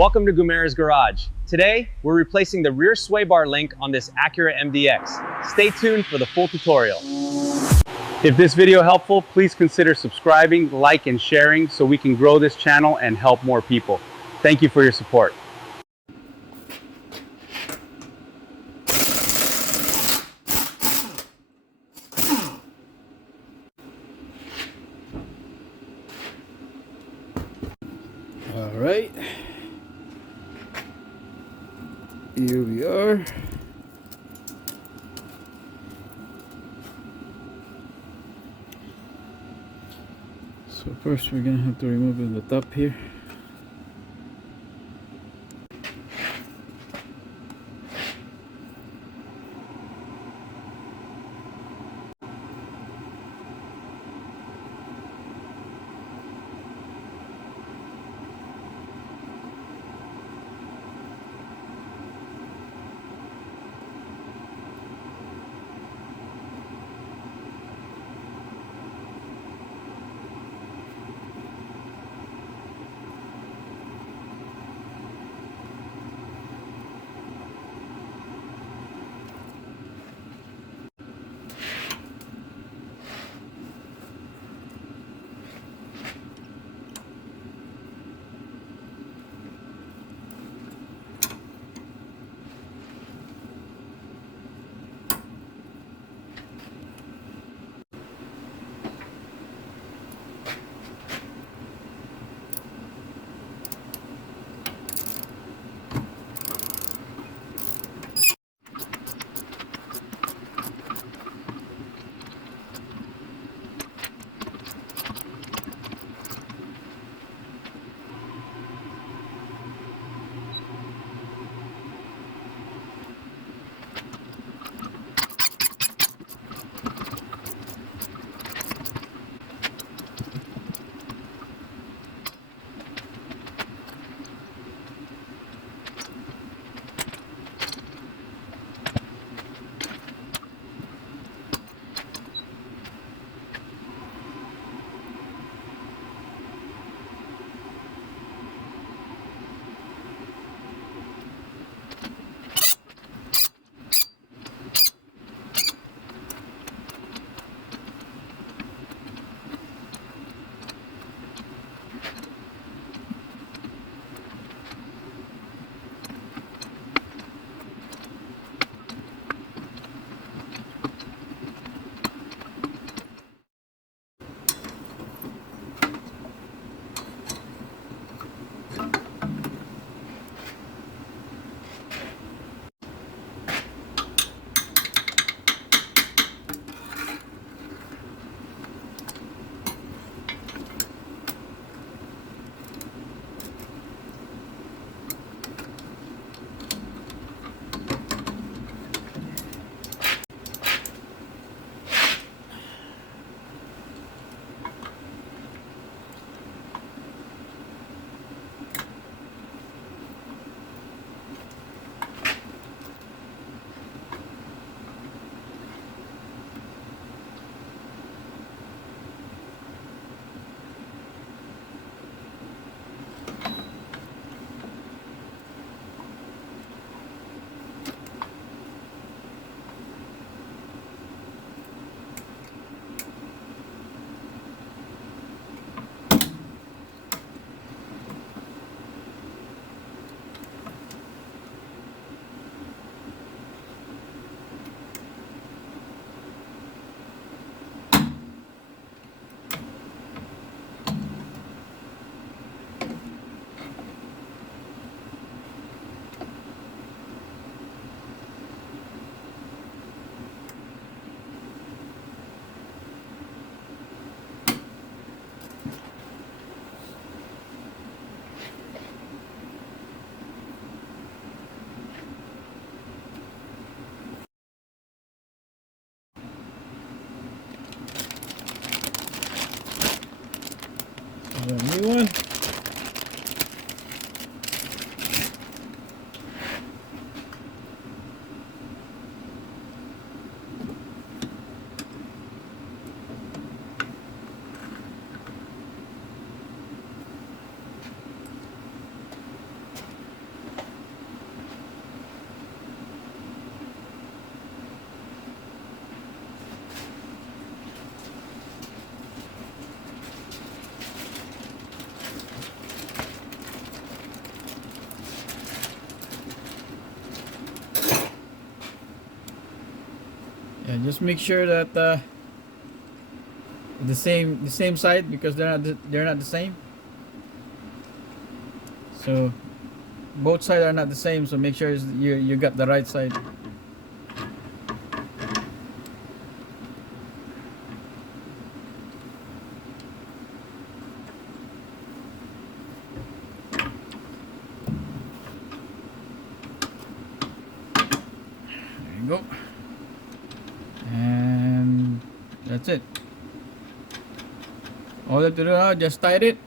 Welcome to Gumera's Garage. Today, we're replacing the rear sway bar link on this Acura MDX. Stay tuned for the full tutorial. If this video helpful, please consider subscribing, like, and sharing so we can grow this channel and help more people. Thank you for your support. All right, here we are. So first we're gonna have to remove the top here. Yeah, just make sure that the same side, because they're not the same. So both sides are not the same. So make sure you got the right side. There you go. And that's it. All you have to do now, just tighten it.